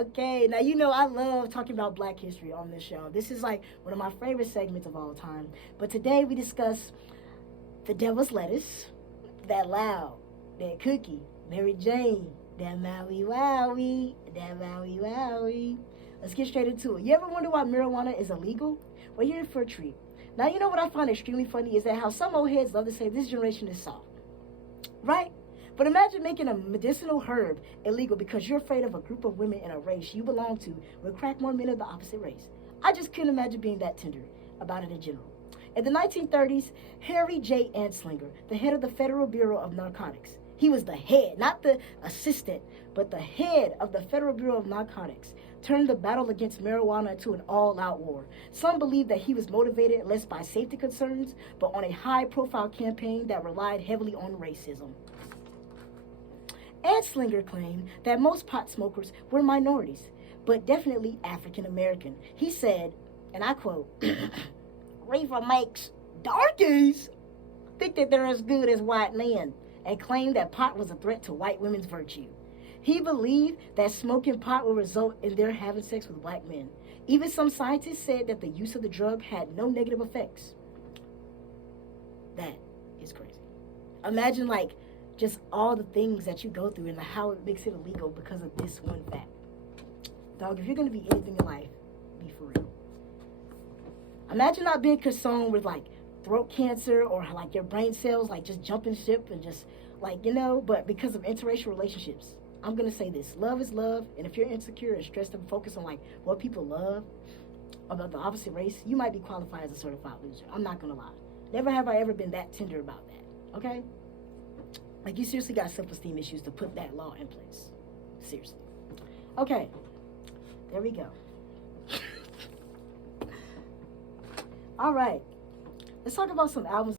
Okay, now you know I love talking about Black history on this show. This is like one of my favorite segments of all time. But today we discuss the devil's lettuce, that loud, that cookie, Mary Jane, that Maui Wowie, that Maui Wowie. Let's get straight into it. You ever wonder why marijuana is illegal? Well, you're in for a treat. Now, you know what I find extremely funny is that how some old heads love to say this generation is soft, right? But imagine making a medicinal herb illegal because you're afraid of a group of women in a race you belong to will crack more men of the opposite race. I just couldn't imagine being that tender about it in general. In the 1930s, Harry J. Anslinger, the head of the Federal Bureau of Narcotics, he was the head, not the assistant, but the head of the Federal Bureau of Narcotics, turned the battle against marijuana into an all-out war. Some believe that he was motivated less by safety concerns, but on a high-profile campaign that relied heavily on racism. Anslinger claimed that most pot smokers were minorities, but definitely African American. He said, and I quote, "Reefer makes darkies think that they're as good as white men," and claimed that pot was a threat to white women's virtue. He believed that smoking pot would result in their having sex with black men. Even some scientists said that the use of the drug had no negative effects. That is crazy. Imagine like just all the things that you go through and how it makes it illegal because of this one fact. Dog, if you're gonna be anything in life, be for real. Imagine not being concerned with like throat cancer or like your brain cells like just jumping ship and just like, but because of interracial relationships. I'm gonna say this: love is love, and if you're insecure and stressed and focused on like what people love about the opposite race, you might be qualified as a certified loser. I'm not gonna lie. Never have I ever been that tender about that. Okay? Like you seriously got self-esteem issues to put that law in place. Seriously. Okay. There we go. All right. Let's talk about some albums